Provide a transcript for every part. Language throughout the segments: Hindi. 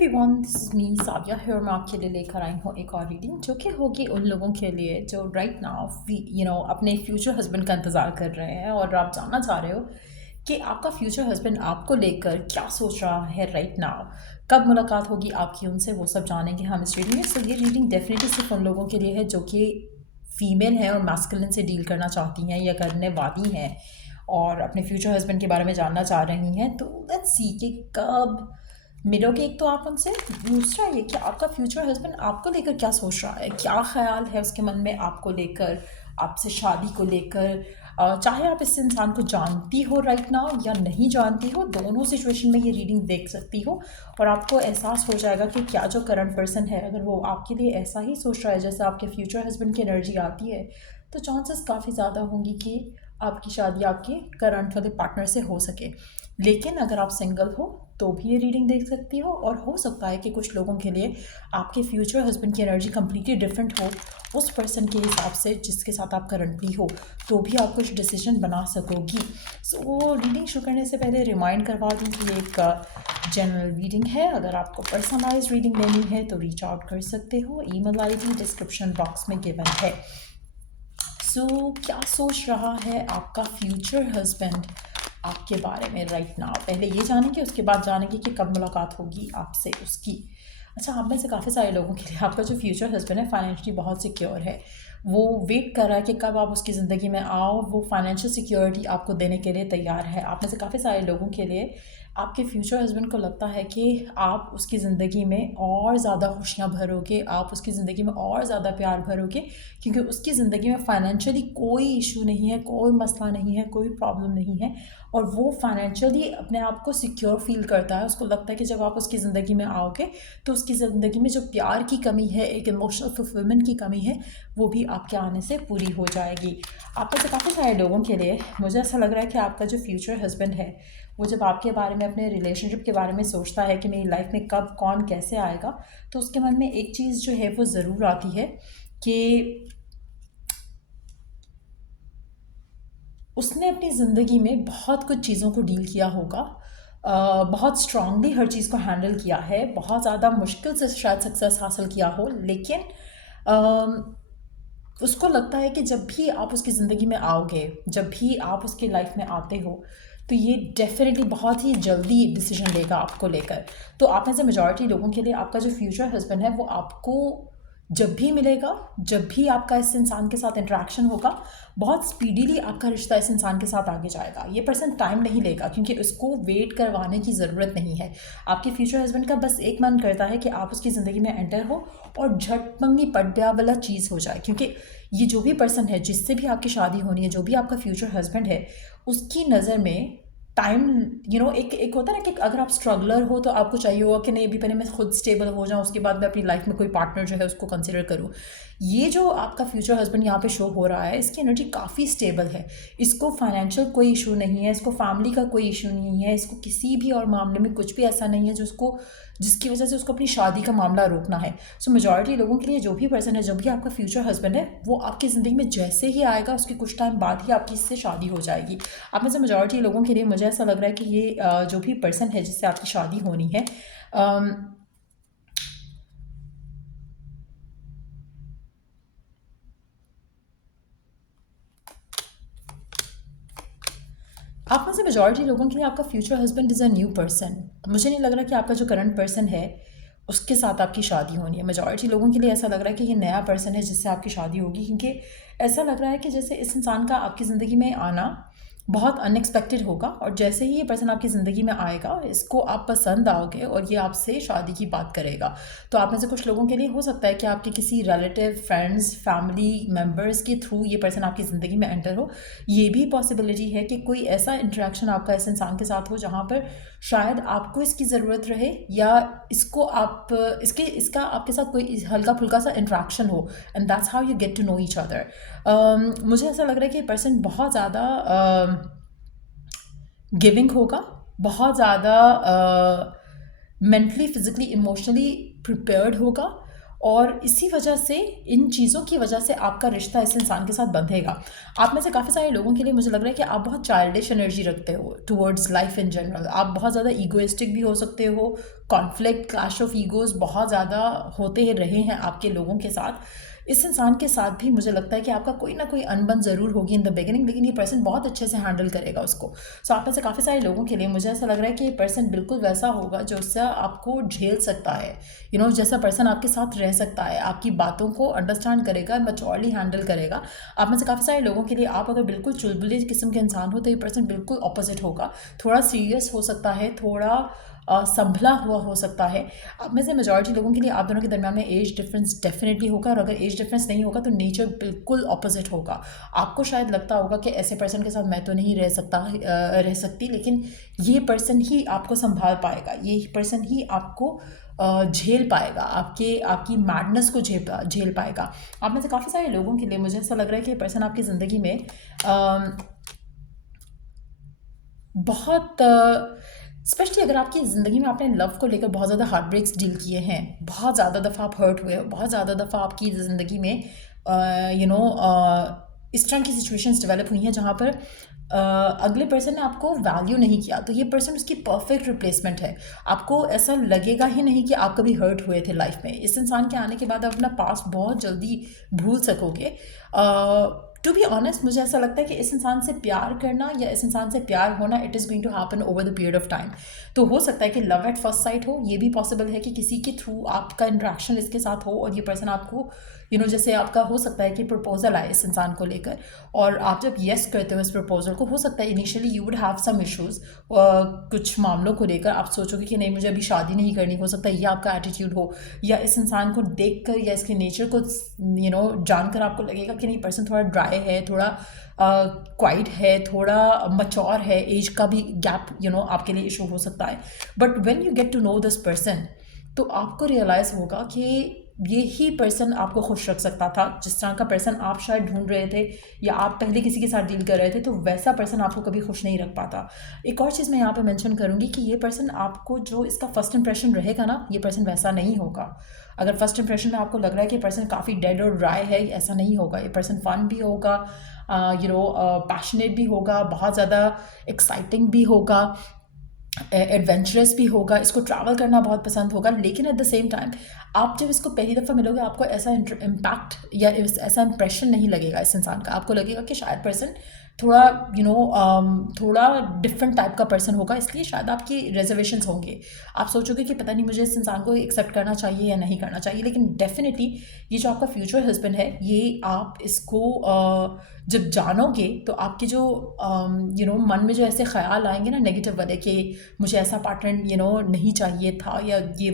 Everyone, this is me Savia here. मैं आपके लिए लेकर आई हूँ एक और रीडिंग जो कि होगी उन लोगों के लिए जो राइट नाउ अपने फ्यूचर हस्बैंड का इंतज़ार कर रहे हैं और आप जानना चाह रहे हो कि आपका फ्यूचर हस्बैंड आपको लेकर क्या सोच रहा है राइट नाउ। कब मुलाकात होगी आपकी उनसे, वो सब जानेंगे हम इस रीडिंग में। सो ये रीडिंग डेफिनेटली सिर्फ उन लोगों के लिए है जो कि फीमेल हैं और मैस्कुलिन से डील करना चाहती हैं या करने वाली हैं और अपने फ्यूचर हस्बैंड के बारे में जानना चाह रही हैं। तो लेट्स सी कि कब मिलोगे एक तो आप उनसे। दूसरा ये कि आपका फ्यूचर हस्बैंड आपको लेकर क्या सोच रहा है, क्या ख्याल है उसके मन में आपको लेकर, आपसे शादी को लेकर। चाहे आप इस इंसान को जानती हो राइट नाउ या नहीं जानती हो, दोनों सिचुएशन में ये रीडिंग देख सकती हो और आपको एहसास हो जाएगा कि क्या जो करंट पर्सन है अगर वो आपके लिए ऐसा ही सोच रहा है जैसे आपके फ्यूचर हस्बैंड की एनर्जी आती है, तो चांसेस काफ़ी ज़्यादा होंगी कि आपकी शादी आपके करंट वाले पार्टनर से हो सके। लेकिन अगर आप सिंगल हो तो भी ये रीडिंग देख सकती हो और हो सकता है कि कुछ लोगों के लिए आपके फ्यूचर हस्बैंड की एनर्जी कम्प्लीटली डिफरेंट हो उस पर्सन के हिसाब से जिसके साथ आप करंटली हो, तो भी आप कुछ डिसीजन बना सकोगी। सो रीडिंग शुरू करने से पहले रिमाइंड करवा दूँ कि ये एक जनरल रीडिंग है। अगर आपको पर्सनलाइज रीडिंग लेनी है तो रीच आउट कर सकते हो। ईमेल आईडी डिस्क्रिप्शन बॉक्स में गिवन है। क्या सोच रहा है आपका फ्यूचर हस्बैंड आपके बारे में राइट नाउ? पहले ये जानेंगे, उसके बाद जानेंगे कि कब मुलाकात होगी आपसे उसकी। अच्छा, आप में से काफ़ी सारे लोगों के लिए आपका जो फ्यूचर हस्बैंड है फाइनेंशियली बहुत सिक्योर है। वो वेट कर रहा है कि कब आप उसकी ज़िंदगी में आओ, वो फाइनेंशियल सिक्योरिटी आपको देने के लिए तैयार है। आप में से काफ़ी सारे लोगों के लिए आपके फ्यूचर हस्बैंड को लगता है कि आप उसकी ज़िंदगी में और ज़्यादा खुशियाँ भरोगे, आप उसकी ज़िंदगी में और ज़्यादा प्यार भरोगे, क्योंकि उसकी ज़िंदगी में फाइनेंशियली कोई इशू नहीं है, कोई मसला नहीं है, कोई प्रॉब्लम नहीं है और वो फाइनेंशियली अपने आप को सिक्योर फील करता है। उसको लगता है कि जब आप उसकी ज़िंदगी में आओगे तो उसकी ज़िंदगी में जो प्यार की कमी है, एक इमोशनल फुलफिलमेंट की कमी है, वो भी आपके आने से पूरी हो जाएगी। आप में से काफ़ी सारे लोगों के लिए मुझे ऐसा लग रहा है कि आपका जो फ्यूचर हस्बैंड है वो जब आपके बारे में, अपने रिलेशनशिप के बारे में सोचता है कि मेरी लाइफ में कब कौन कैसे आएगा, तो उसके मन में एक चीज़ जो है वो ज़रूर आती है कि उसने अपनी ज़िंदगी में बहुत कुछ चीज़ों को डील किया होगा, बहुत स्ट्रांगली हर चीज़ को हैंडल किया है, बहुत ज़्यादा मुश्किल से शायद सक्सेस हासिल किया हो, लेकिन उसको लगता है कि जब भी आप उसकी ज़िंदगी में आओगे, जब भी आप उसकी लाइफ में आते हो, तो ये डेफिनेटली बहुत ही जल्दी डिसीजन लेगा आपको लेकर। तो आप में से मेजॉरिटी लोगों के लिए आपका जो फ्यूचर हस्बैंड है वो आपको जब भी मिलेगा, जब भी आपका इस इंसान के साथ इंटरेक्शन होगा, बहुत स्पीडीली आपका रिश्ता इस इंसान के साथ आगे जाएगा। ये पर्सन टाइम नहीं लेगा क्योंकि उसको वेट करवाने की ज़रूरत नहीं है। आपके फ्यूचर हस्बैंड का बस एक मन करता है कि आप उसकी ज़िंदगी में एंटर हो और झटमंगी पट ब्याह वाला चीज़ हो जाए, क्योंकि ये जो भी पर्सन है जिससे भी आपकी शादी होनी है, जो भी आपका फ्यूचर हस्बैंड है, उसकी नज़र में टाइम एक होता है ना कि अगर आप स्ट्रगलर हो तो आपको चाहिए होगा कि नहीं, अभी पहले मैं खुद स्टेबल हो जाऊँ, उसके बाद मैं अपनी लाइफ में कोई पार्टनर जो है उसको कंसिडर करूँ। ये जो आपका फ्यूचर हस्बैंड यहाँ पे शो हो रहा है, इसकी एनर्जी काफ़ी स्टेबल है। इसको फाइनेंशियल कोई इशू नहीं है, इसको फैमिली का कोई इशू नहीं है, इसको किसी भी और मामले में कुछ भी ऐसा नहीं है जिसकी वजह से उसको अपनी शादी का मामला रोकना है। सो मेजॉरिटी लोगों के लिए जो भी पर्सन है, जो भी आपका फ्यूचर हस्बैंड है, वो आपकी ज़िंदगी में जैसे ही आएगा उसके कुछ टाइम बाद ही आपकी इससे शादी हो जाएगी। आप में से मेजॉरिटी लोगों के लिए मुझे ऐसा लग रहा है कि ये जो भी पर्सन है जिससे आपकी शादी होनी है, आप में से मेजॉरिटी लोगों के लिए आपका future husband is a new person. मुझे नहीं लग रहा कि आपका जो करंट पर्सन है उसके साथ आपकी शादी होनी है। मेजॉरिटी लोगों के लिए ऐसा लग रहा है कि ये नया पर्सन है जिससे आपकी शादी होगी, क्योंकि ऐसा लग रहा है कि जैसे इस इंसान का आपकी ज़िंदगी में आना बहुत अनएक्सपेक्टेड होगा और जैसे ही ये पर्सन आपकी ज़िंदगी में आएगा, इसको आप पसंद आओगे और ये आपसे शादी की बात करेगा। तो आप में से कुछ लोगों के लिए हो सकता है कि आपके किसी रिलेटिव, फ्रेंड्स, फैमिली मेम्बर्स के थ्रू ये पर्सन आपकी ज़िंदगी में एंटर हो। ये भी पॉसिबिलिटी है कि कोई ऐसा इंटरेक्शन आपका इस इंसान के साथ हो जहाँ पर शायद आपको इसकी ज़रूरत रहे या इसका आपके साथ कोई हल्का फुल्का सा इंटरेक्शन हो, and that's how you get to know each other. मुझे ऐसा लग रहा है कि पर्सन बहुत ज़्यादा गिविंग होगा, बहुत ज़्यादा मेंटली, फिजिकली, इमोशनली प्रिपेयर्ड होगा और इसी वजह से, इन चीज़ों की वजह से आपका रिश्ता इस इंसान के साथ बंधेगा। आप में से काफ़ी सारे लोगों के लिए मुझे लग रहा है कि आप बहुत चाइल्डिश एनर्जी रखते हो टुवर्ड्स लाइफ इन जनरल। आप बहुत ज़्यादा ईगोइस्टिक भी हो सकते हो। कॉन्फ्लिक्ट, क्लैश ऑफ ईगोज़ बहुत ज़्यादा होते ही रहे हैं आपके लोगों के साथ। इस इंसान के साथ भी मुझे लगता है कि आपका कोई ना कोई अनबन ज़रूर होगी इन द बिगिनिंग, लेकिन ये पर्सन बहुत अच्छे से हैंडल करेगा उसको। सो आप में से काफ़ी सारे लोगों के लिए मुझे ऐसा लग रहा है कि ये पर्सन बिल्कुल वैसा होगा जो उससे आपको झेल सकता है। जैसा पर्सन आपके साथ रह सकता है, आपकी बातों को अंडरस्टैंड करेगा, मैच्योरली हैंडल करेगा। आप में से काफ़ी सारे लोगों के लिए, आप अगर बिल्कुल चुलबुले किस्म के इंसान हो तो ये पर्सन बिल्कुल ऑपोजिट होगा। थोड़ा सीरियस हो सकता है, थोड़ा संभला हुआ हो सकता है। आप में से मेजॉरिटी लोगों के लिए आप दोनों के दरमियान में एज डिफरेंस डेफिनेटली होगा, और अगर एज डिफरेंस नहीं होगा तो नेचर बिल्कुल ऑपोजिट होगा। आपको शायद लगता होगा कि ऐसे पर्सन के साथ मैं तो नहीं रह सकती, लेकिन ये पर्सन ही आपको संभाल पाएगा, ये पर्सन ही आपको झेल पाएगा, आपकी मैडनेस को झेल पाएगा। आप में से काफ़ी सारे लोगों के लिए मुझे ऐसा लग रहा है कि ये पर्सन आपकी ज़िंदगी में बहुत, स्पेशली अगर आपकी ज़िंदगी में आपने लव को लेकर बहुत ज़्यादा हार्ट ब्रेक्स डील किए हैं, बहुत ज़्यादा दफ़ा आप हर्ट हुए हो, बहुत ज़्यादा दफ़ा आपकी ज़िंदगी में इस तरह की सिचुएशंस डेवलप हुई हैं जहाँ पर अगले पर्सन ने आपको वैल्यू नहीं किया, तो ये पर्सन उसकी परफेक्ट रिप्लेसमेंट है। आपको ऐसा लगेगा ही नहीं कि आप कभी हर्ट हुए थे लाइफ में। इस इंसान के आने के बाद आप अपना पास्ट बहुत जल्दी भूल सकोगे। टू बी ऑनेस्ट, मुझे ऐसा लगता है कि इस इंसान से प्यार करना या इस इंसान से प्यार होना, it is going to happen over the period of time. तो हो सकता है कि लव एट फर्स्ट साइट हो, ये भी पॉसिबल है कि किसी के थ्रू आपका इंट्रैक्शन इसके साथ हो और ये पर्सन आपको जैसे आपका हो सकता है कि प्रपोजल आए इस इंसान को लेकर, और आप जब येस करते हो इस प्रपोजल को, हो सकता है initially you would have some issues कुछ मामलों को लेकर। आप सोचोगे कि नहीं, मुझे अभी शादी नहीं करनी, हो सकता है ये आपका एटीट्यूड हो, या इस इंसान को देखकर या इसके नेचर को जानकर आपको लगेगा कि नहीं, पर्सन थोड़ा ड्राई है, थोड़ा क्वाइट है, थोड़ा मच्योर है, एज का भी गैप आपके लिए इशू हो सकता है। But when you get to know this person, तो आपको रियलाइज़ होगा कि ये ही पर्सन आपको खुश रख सकता था। जिस तरह का पर्सन आप शायद ढूंढ रहे थे या आप पहले किसी के साथ डील कर रहे थे, तो वैसा पर्सन आपको कभी खुश नहीं रख पाता। एक और चीज़ मैं यहाँ पे मेंशन करूँगी कि ये पर्सन आपको, जो इसका फर्स्ट इंप्रेशन रहेगा ना, ये पर्सन वैसा नहीं होगा। अगर फर्स्ट इंप्रेशन में आपको लग रहा है कि पर्सन काफ़ी डेड और ड्राई है, ऐसा नहीं होगा। ये पर्सन फन भी होगा, पैशनेट भी होगा, बहुत ज़्यादा एक्साइटिंग भी होगा, एडवेंचरस भी होगा, इसको ट्रैवल करना बहुत पसंद होगा। लेकिन एट द सेम टाइम, आप जब इसको पहली दफ़ा मिलोगे, आपको ऐसा इम्पैक्ट या ऐसा इंप्रेशन नहीं लगेगा इस इंसान का। आपको लगेगा कि शायद पर्सन थोड़ा थोड़ा डिफरेंट टाइप का पर्सन होगा, इसलिए शायद आपकी रिजर्वेशंस होंगे। आप सोचोगे कि पता नहीं मुझे इस इंसान को एक्सेप्ट करना चाहिए या नहीं करना चाहिए। लेकिन डेफिनेटली ये जो आपका फ्यूचर हस्बैंड है, ये आप इसको जब जानोगे तो आपके जो मन में जो ऐसे ख्याल आएंगे ना नेगेटिव वाले, कि मुझे ऐसा पार्टनर नहीं चाहिए था, या ये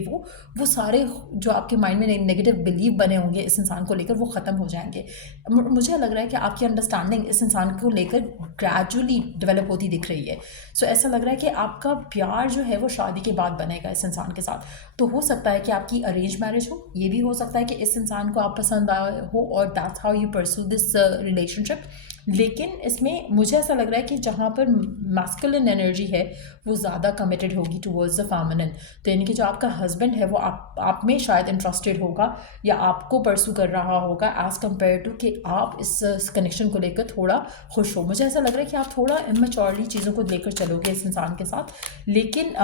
वो सारे जो आपके माइंड में नेगेटिव बिलीव बने होंगे इस इंसान को लेकर, वो ख़त्म हो जाएंगे। मुझे लग रहा है कि आपकी अंडरस्टैंडिंग इस इंसान को लेकर ग्रेजुअली डेवलप होती दिख रही है। सो ऐसा लग रहा है कि आपका प्यार जो है वो शादी के बाद बनेगा इस इंसान के साथ। तो हो सकता है कि आपकी अरेंज मैरिज हो, ये भी हो सकता है कि इस इंसान को आप पसंद आए हो और that's how you pursue this relationship. लेकिन इसमें मुझे ऐसा लग रहा है कि जहाँ पर मैस्कुलिन एनर्जी है, वो ज़्यादा कमिटेड होगी टुवर्ड्स द फेमिनिन। तो यानी कि जो आपका हस्बैंड है वो आप में शायद इंटरेस्टेड होगा या आपको परस्यू कर रहा होगा, एज़ कम्पेयर टू कि आप इस कनेक्शन को लेकर थोड़ा खुश हो। मुझे ऐसा लग रहा है कि आप थोड़ा इमेच्योरली चीज़ों को लेकर चलोगे इस इंसान के साथ। लेकिन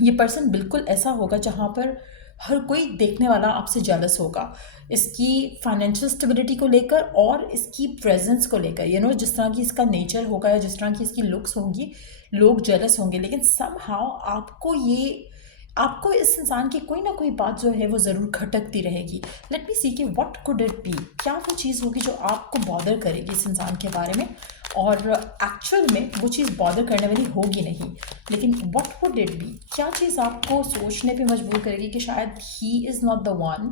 ये पर्सन बिल्कुल ऐसा होगा जहाँ पर हर कोई देखने वाला आपसे जेलस होगा, इसकी फाइनेंशियल स्टेबिलिटी को लेकर और इसकी प्रेजेंस को लेकर। जिस तरह की इसका नेचर होगा या जिस तरह की इसकी लुक्स होंगी, लोग जेलस होंगे। लेकिन समहाउ आपको इस इंसान की कोई ना कोई बात जो है वो ज़रूर खटकती रहेगी। लेट मी सी कि व्हाट कुड इट बी, क्या वो चीज़ होगी जो आपको बॉदर करेगी इस इंसान के बारे में, और एक्चुअल में वो चीज़ बॉदर करने वाली होगी नहीं। लेकिन व्हाट वुड इट बी, क्या चीज़ आपको सोचने पे मजबूर करेगी कि शायद he is not the one.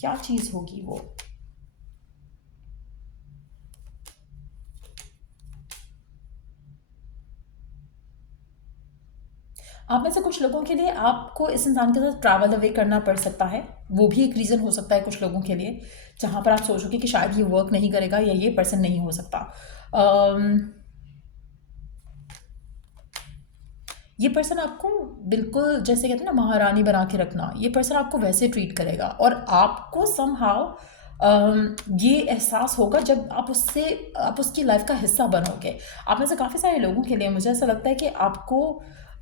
क्या चीज़ होगी वो? आप में से कुछ लोगों के लिए आपको इस इंसान के साथ ट्रैवल अवे करना पड़ सकता है, वो भी एक रीज़न हो सकता है कुछ लोगों के लिए, जहाँ पर आप सोचोगे कि शायद ये वर्क नहीं करेगा या ये पर्सन नहीं हो सकता। ये पर्सन आपको बिल्कुल जैसे कहते हैं ना महारानी बना के रखना, ये पर्सन आपको वैसे ट्रीट करेगा और आपको समहाउ ये एहसास होगा जब आप उसकी लाइफ का हिस्सा बनोगे। आप में से काफ़ी सारे लोगों के लिए मुझे ऐसा लगता है कि आपको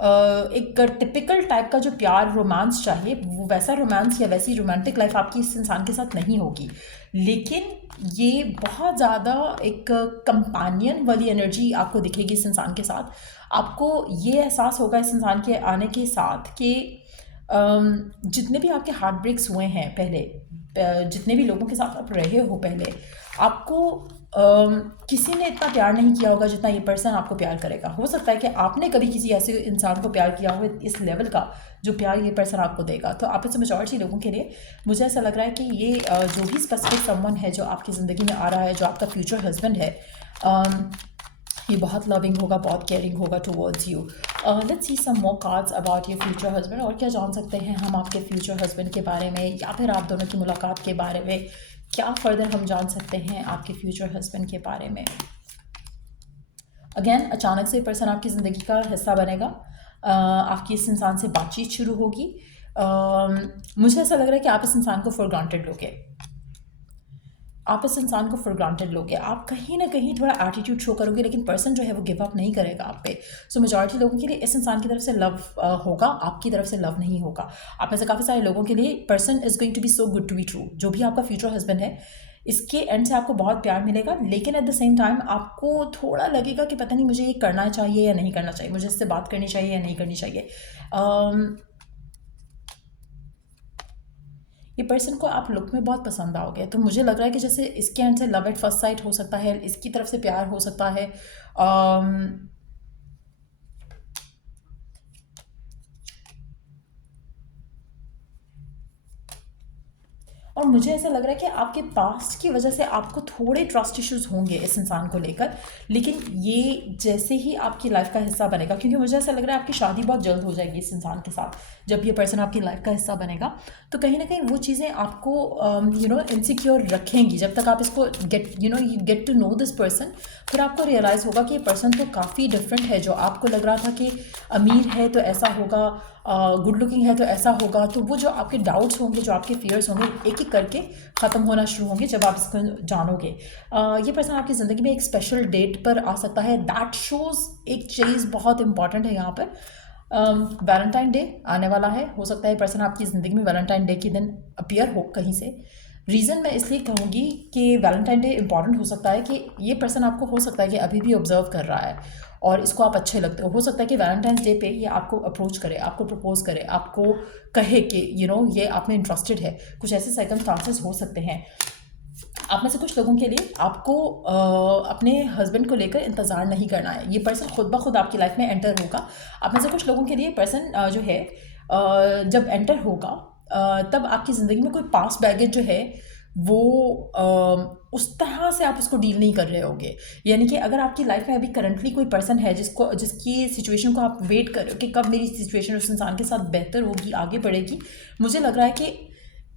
एक टिपिकल टाइप का जो प्यार रोमांस चाहिए वो वैसा रोमांस या वैसी रोमांटिक लाइफ आपकी इस इंसान के साथ नहीं होगी, लेकिन ये बहुत ज़्यादा एक कंपेनियन वाली एनर्जी आपको दिखेगी इस इंसान के साथ। आपको ये एहसास होगा इस इंसान के आने के साथ कि जितने भी आपके हार्ट ब्रेक्स हुए हैं पहले, जितने भी लोगों के साथ आप रहे हो पहले, आपको किसी ने इतना प्यार नहीं किया होगा जितना ये पर्सन आपको प्यार करेगा। हो सकता है कि आपने कभी किसी ऐसे इंसान को प्यार किया हो इस लेवल का जो प्यार ये पर्सन आपको देगा। तो आप इससे मेजॉरिटी लोगों के लिए मुझे ऐसा लग रहा है कि ये जो भी स्पेसिफिक समवन है जो आपकी ज़िंदगी में आ रहा है, जो आपका फ्यूचर हस्बैंड है, ये बहुत लविंग होगा, बहुत केयरिंग होगा towards you. Let's see some more cards about your future husband. और क्या जान सकते हैं हम आपके फ्यूचर हस्बैंड के बारे में, या फिर आप दोनों की मुलाकात के बारे में क्या फर्दर हम जान सकते हैं आपके फ्यूचर हस्बैंड के बारे में। अगेन, अचानक से पर्सन आपकी ज़िंदगी का हिस्सा बनेगा, आपकी इस इंसान से बातचीत शुरू होगी। मुझे ऐसा लग रहा है कि आप इस इंसान को फॉर ग्रांटेड लोगे, आप इस इंसान को फॉर ग्रांटेड लोगे। आप कहीं ना कहीं थोड़ा एटीट्यूड शो करोगे, लेकिन पर्सन जो है वो गिव अप नहीं करेगा आप पे। सो मेजॉरिटी लोगों के लिए इस इंसान की तरफ से लव होगा, आपकी तरफ से लव नहीं होगा। आप में से काफ़ी सारे लोगों के लिए person is going to be so good to be true. जो भी आपका फ्यूचर हस्बैंड है, इसके एंड से आपको बहुत प्यार मिलेगा, लेकिन एट द सेम टाइम आपको थोड़ा लगेगा कि पता नहीं मुझे ये करना चाहिए या नहीं करना चाहिए, मुझे इससे बात करनी चाहिए या नहीं करनी चाहिए। ये पर्सन को आप लुक में बहुत पसंद आओगे। तो मुझे लग रहा है कि जैसे इसके एंड से लव एट फर्स्ट साइट हो सकता है, इसकी तरफ से प्यार हो सकता है। और मुझे ऐसा लग रहा है कि आपके पास्ट की वजह से आपको थोड़े ट्रस्ट इश्यूज होंगे इस इंसान को लेकर, लेकिन ये जैसे ही आपकी लाइफ का हिस्सा बनेगा, क्योंकि मुझे ऐसा लग रहा है आपकी शादी बहुत जल्द हो जाएगी इस इंसान के साथ। जब ये पर्सन आपकी लाइफ का हिस्सा बनेगा तो कहीं ना कहीं वो चीज़ें आपको इनसिक्योर रखेंगी। जब तक आप इसको get to know this person, फिर आपको रियलाइज़ होगा कि ये पर्सन तो काफ़ी डिफरेंट है। जो आपको लग रहा था कि अमीर है तो ऐसा होगा, गुड लुकिंग है तो ऐसा होगा, तो वो जो आपके डाउट्स होंगे, जो आपके फियर्स होंगे, एक एक करके ख़त्म होना शुरू होंगे जब आप इसको जानोगे। ये पर्सन आपकी ज़िंदगी में एक स्पेशल डेट पर आ सकता है। दैट शोज़ एक चीज़ बहुत इंपॉर्टेंट है यहाँ पर। वैलेंटाइन डे आने वाला है, हो सकता है पर्सन आपकी ज़िंदगी में वैलेंटाइन डे के दिन अपीयर हो कहीं से। रीज़न मैं इसलिए कहूँगी कि वैलेंटाइन डे इंपॉर्टेंट हो सकता है कि ये पर्सन आपको हो सकता है कि अभी भी ऑब्जर्व कर रहा है और इसको आप अच्छे लगते हो सकता है कि वैलेंटाइंस डे पे ये आपको अप्रोच करे, आपको प्रपोज करे, आपको कहे कि ये आप में इंटरेस्टेड है। कुछ ऐसे सर्कमस्टांसेस हो सकते हैं। आप में से कुछ लोगों के लिए आपको अपने हस्बैंड को लेकर इंतज़ार नहीं करना है। ये पर्सन खुद ब खुद आपकी लाइफ में एंटर होगा। आप में से कुछ लोगों के लिए पर्सन जो है जब एंटर होगा तब आपकी ज़िंदगी में कोई पास बैगेज जो है वो उस तरह से आप उसको डील नहीं कर रहे होगे। यानी कि अगर आपकी लाइफ में अभी करंटली कोई पर्सन है जिसकी सिचुएशन को आप वेट कर रहे हो कि कब मेरी सिचुएशन उस इंसान के साथ बेहतर होगी, आगे बढ़ेगी, मुझे लग रहा है कि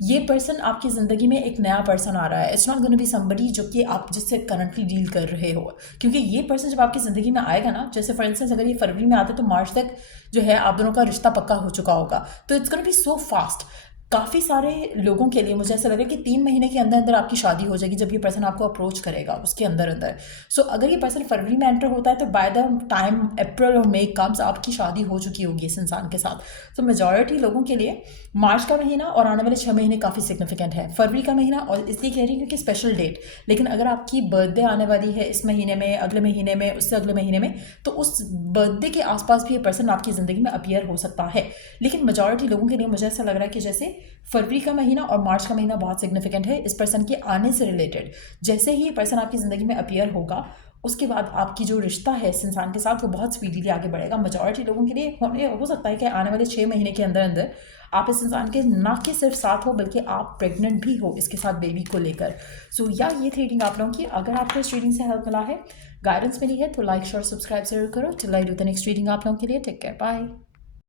ये पर्सन आपकी ज़िंदगी में एक नया पर्सन आ रहा है। It's not gonna be somebody जो कि आप जिससे करंटली डील कर रहे हो, क्योंकि ये पर्सन जब आपकी ज़िंदगी में आएगा ना, जैसे फॉर इंस्टेंस अगर ये फरवरी में आता है तो मार्च तक जो है आप दोनों का रिश्ता पक्का हो चुका होगा। तो it's gonna be so fast. काफ़ी सारे लोगों के लिए मुझे ऐसा लग रहा है कि 3 महीने के अंदर अंदर आपकी शादी हो जाएगी जब ये पर्सन आपको अप्रोच करेगा उसके अंदर अंदर। सो अगर ये पर्सन फरवरी में एंटर होता है तो बाय द टाइम अप्रैल और मई कम्स आपकी शादी हो चुकी होगी इस इंसान के साथ। तो मेजॉरिटी लोगों के लिए मार्च का महीना और आने वाले 6 महीने काफ़ी सिग्निफिकेंट है। फरवरी का महीना और इसलिए कह रही हूँ क्योंकि स्पेशल डेट, लेकिन अगर आपकी बर्थडे आने वाली है इस महीने में, अगले महीने में, उससे अगले महीने में, तो उस बर्थडे के आसपास भी ये पर्सन आपकी ज़िंदगी में अपीयर हो सकता है। लेकिन मेजॉरिटी लोगों के लिए मुझे ऐसा लग रहा है कि जैसे फरवरी का महीना और मार्च का महीना बहुत सिग्निफिकेंट है इस पर्सन के आने से रिलेटेड। जैसे ही ये पर्सन आपकी ज़िंदगी में अपीयर होगा उसके बाद आपकी जो रिश्ता है इस इंसान के साथ वो बहुत स्पीडीली आगे बढ़ेगा। मेजॉरिटी लोगों के लिए हो सकता है कि आने वाले 6 महीने के अंदर अंदर आप इस इंसान के ना कि सिर्फ साथ हो बल्कि आप प्रेग्नेंट भी हो इसके साथ बेबी को लेकर। सो ये थी रीडिंग आप लोगों की। अगर आपको इस रीडिंग से हेल्प मिला है, गाइडेंस मिली है, तो लाइक शेयर सब्सक्राइब जरूर करो। Till I do the next reading आप लोगों के लिए। Take care, bye.